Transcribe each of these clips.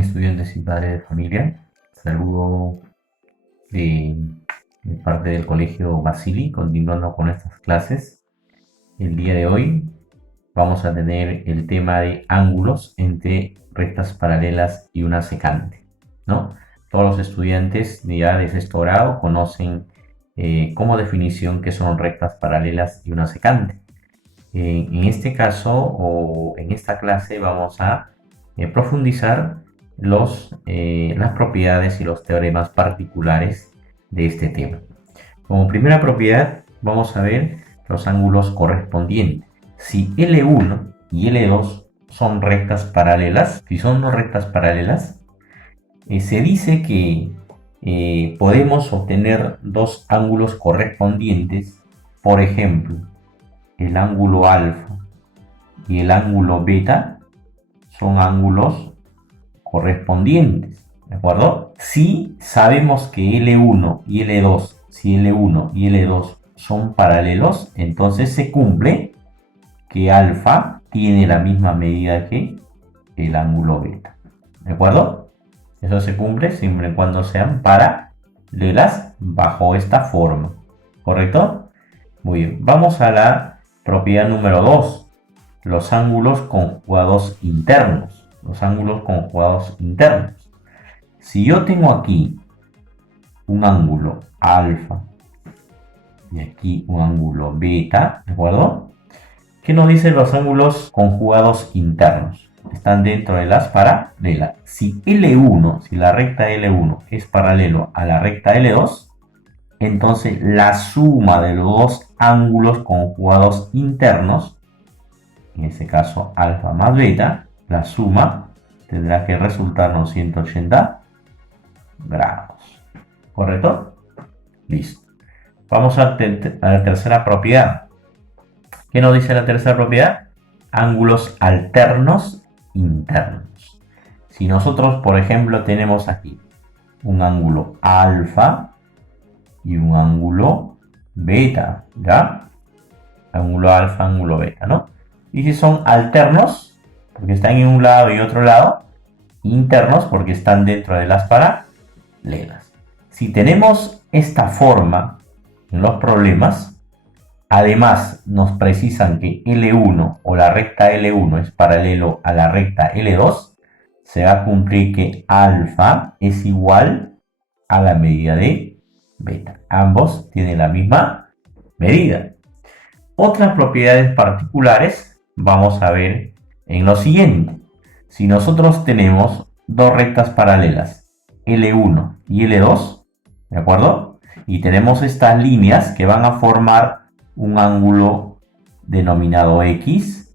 estudiantes y padres de familia. Saludo de parte del Colegio Basili, continuando con estas clases. El día de hoy vamos a tener el tema de ángulos entre rectas paralelas y una secante, ¿no? Todos los estudiantes ya de sexto grado conocen como definición qué son rectas paralelas y una secante. En este caso o en esta clase vamos a profundizar las propiedades y los teoremas particulares de este tema. Como primera propiedad vamos a ver los ángulos correspondientes. Si L1 y L2 son rectas paralelas, si son dos rectas paralelas, se dice que podemos obtener dos ángulos correspondientes. Por ejemplo, el ángulo alfa y el ángulo beta son ángulos correspondientes, ¿de acuerdo? Si sabemos que L1 y L2, si L1 y L2 son paralelos, entonces se cumple que alfa tiene la misma medida que el ángulo beta, ¿de acuerdo? Eso se cumple siempre y cuando sean paralelas bajo esta forma, ¿correcto? Muy bien, vamos a la propiedad número 2, los ángulos conjugados internos. Los ángulos conjugados internos. Si yo tengo aquí un ángulo alfa y aquí un ángulo beta, ¿de acuerdo? ¿Qué nos dicen los ángulos conjugados internos? Están dentro de las paralelas. Si L1, si la recta L1 es paralelo a la recta L2, entonces la suma de los dos ángulos conjugados internos, en este caso alfa más beta, la suma tendrá que resultarnos 180 grados. ¿Correcto? Listo. Vamos a la tercera propiedad. ¿Qué nos dice la tercera propiedad? Ángulos alternos internos. Si nosotros, por ejemplo, tenemos aquí un ángulo alfa y un ángulo beta, ¿ya? Ángulo alfa, ángulo beta, ¿no? Y si son alternos, porque están en un lado y otro lado, internos porque están dentro de las paralelas. Si tenemos esta forma en los problemas, además nos precisan que L1 o la recta L1 es paralelo a la recta L2, se va a cumplir que alfa es igual a la medida de beta. Ambos tienen la misma medida. Otras propiedades particulares vamos a ver en lo siguiente. Si nosotros tenemos dos rectas paralelas, L1 y L2, ¿de acuerdo? Y tenemos estas líneas que van a formar un ángulo denominado X,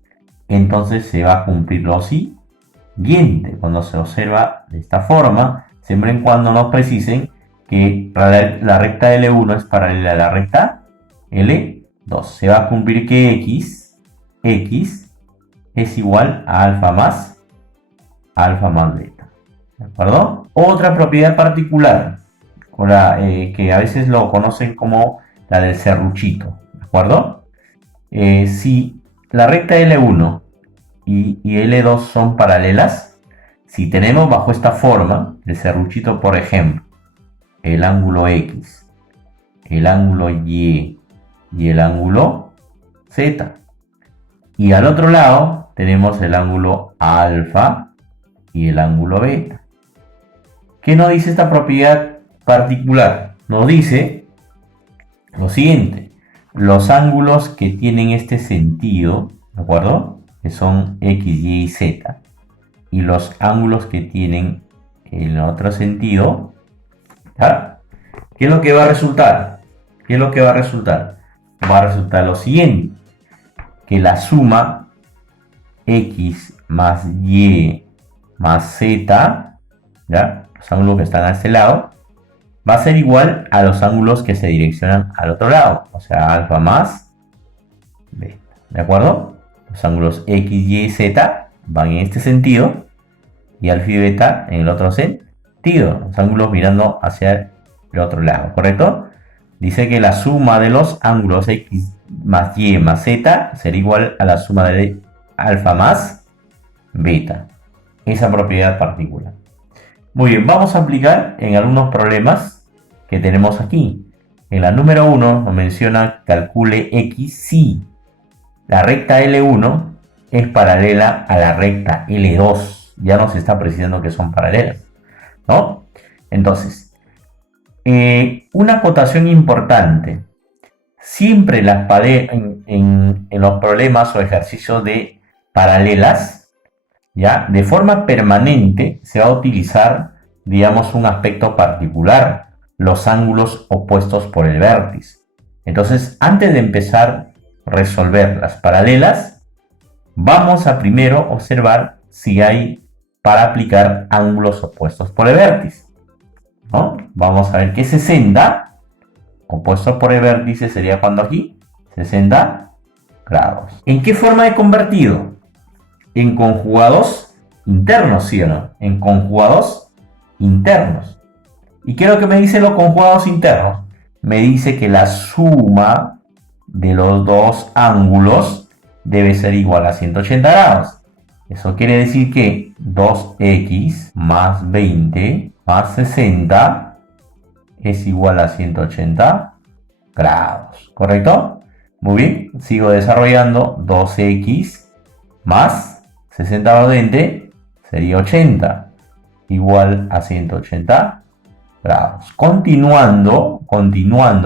entonces se va a cumplir lo siguiente. Cuando se observa de esta forma, siempre y cuando nos precisen que la recta L1 es paralela a la recta L2. Se va a cumplir que X es igual a alfa más beta. ¿De acuerdo? Otra propiedad particular, que a veces lo conocen como la del serruchito. ¿De acuerdo? Si la recta L1 y L2 son paralelas, si tenemos bajo esta forma el serruchito, por ejemplo, el ángulo X, el ángulo Y y el ángulo Z. Y al otro lado tenemos el ángulo alfa y el ángulo beta. ¿Qué nos dice esta propiedad particular? Nos dice lo siguiente. Los ángulos que tienen este sentido, ¿de acuerdo? Que son X, Y y Z. Y los ángulos que tienen el otro sentido, ¿ya? ¿Qué es lo que va a resultar? ¿Qué es lo que va a resultar? Va a resultar lo siguiente. Que la suma X más Y más Z, ¿ya? Los ángulos que están a este lado, va a ser igual a los ángulos que se direccionan al otro lado. O sea, alfa más beta. ¿De acuerdo? Los ángulos X, Y y Z van en este sentido y alfa y beta en el otro sentido. Los ángulos mirando hacia el otro lado, ¿correcto? Dice que la suma de los ángulos X más Y más Z será igual a la suma de alfa más beta. Esa propiedad particular. Muy bien, vamos a aplicar en algunos problemas que tenemos aquí. En la número 1 nos menciona calcule x si la recta L1 es paralela a la recta L2. Ya nos está precisando que son paralelas, ¿no? Entonces, una acotación importante. Siempre en los problemas o ejercicios de paralelas, ¿ya? De forma permanente se va a utilizar, digamos, un aspecto particular, los ángulos opuestos por el vértice. Entonces, antes de empezar a resolver las paralelas, vamos a primero observar si hay para aplicar ángulos opuestos por el vértice, ¿no? Vamos a ver que 60 opuestos por el vértice sería cuando aquí 60 grados. ¿En qué forma de convertido? En conjugados internos, ¿sí o no? En conjugados internos. ¿Y qué es lo que me dicen los conjugados internos? Me dice que la suma de los dos ángulos debe ser igual a 180 grados. Eso quiere decir que 2x más 20 más 60 es igual a 180 grados. ¿Correcto? Muy bien. Sigo desarrollando. 2x más 60 más 20 sería 80. Igual a 180 grados. Continuando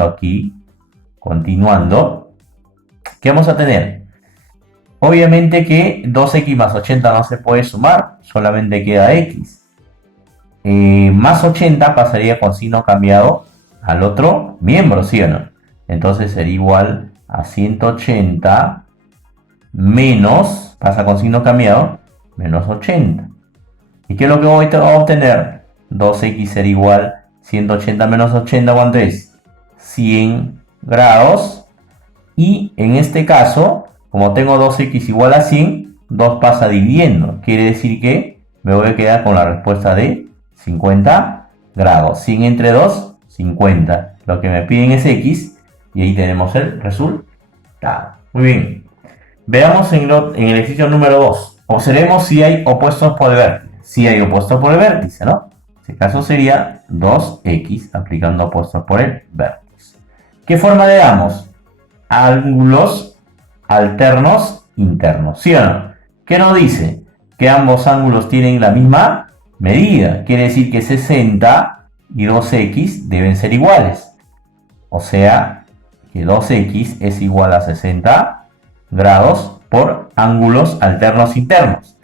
aquí. ¿Qué vamos a tener? Obviamente que 2x más 80 no se puede sumar, solamente queda x. Más 80 pasaría con signo cambiado al otro miembro, ¿sí o no? Entonces sería igual a 180 menos, pasa con signo cambiado, menos 80. ¿Y qué es lo que voy a obtener? 2x sería igual 180 menos 80, ¿cuánto es? 100 grados. Y en este caso, como tengo 2x igual a 100, 2 pasa dividiendo. Quiere decir que me voy a quedar con la respuesta de 50 grados. 100 entre 2, 50. Lo que me piden es x y ahí tenemos el resultado. Muy bien. Veamos en el ejercicio número 2. Observemos si hay opuestos por el vértice. Si hay opuestos por el vértice, ¿no? En este caso sería 2x aplicando opuestos por el vértice. ¿Qué forma le damos? Ángulos alternos internos, ¿sí o no? ¿Qué nos dice? Que ambos ángulos tienen la misma medida. Quiere decir que 60 y 2x deben ser iguales. O sea, que 2x es igual a 60 grados por ángulos alternos internos.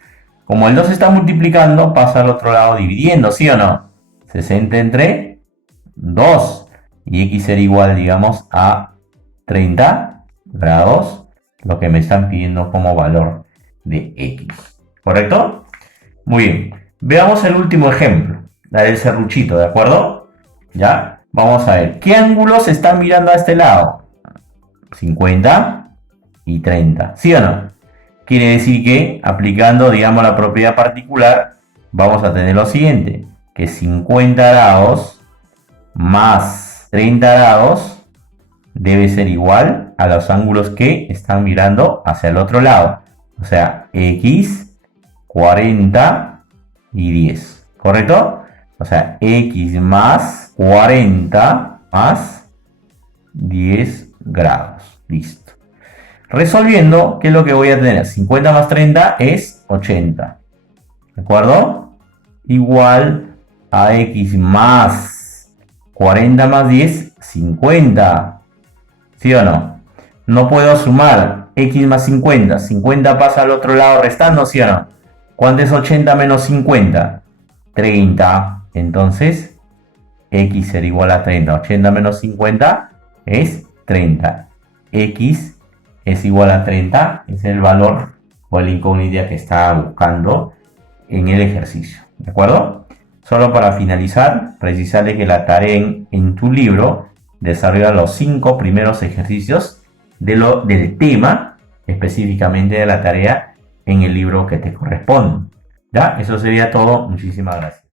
Como el 2 está multiplicando, pasa al otro lado dividiendo, ¿sí o no? 60 entre 2. Y x será igual, digamos, a 30 grados, lo que me están pidiendo como valor de x. ¿Correcto? Muy bien. Veamos el último ejemplo, la del serruchito, ¿de acuerdo? ¿Ya? Vamos a ver. ¿Qué ángulos están mirando a este lado? 50 y 30. ¿Sí o no? Quiere decir que, aplicando, digamos, la propiedad particular, vamos a tener lo siguiente. Que 50 grados más 30 grados debe ser igual a los ángulos que están mirando hacia el otro lado. O sea, x, 40 y 10. ¿Correcto? O sea, x más 40 más 10 grados. Listo. Resolviendo, ¿qué es lo que voy a tener? 50 más 30 es 80. ¿De acuerdo? Igual a x más 40 más 10, 50. ¿Sí o no? No puedo sumar x más 50. 50 pasa al otro lado restando, ¿sí o no? ¿Cuánto es 80 menos 50? 30. Entonces, x será igual a 30. 80 menos 50 es 30. X es igual a 30. Es el valor o la incógnita que está buscando en el ejercicio. ¿De acuerdo? Solo para finalizar, precisarles que la tarea en tu libro desarrolla los 5 primeros ejercicios del tema, específicamente de la tarea en el libro que te corresponde. ¿Ya? Eso sería todo. Muchísimas gracias.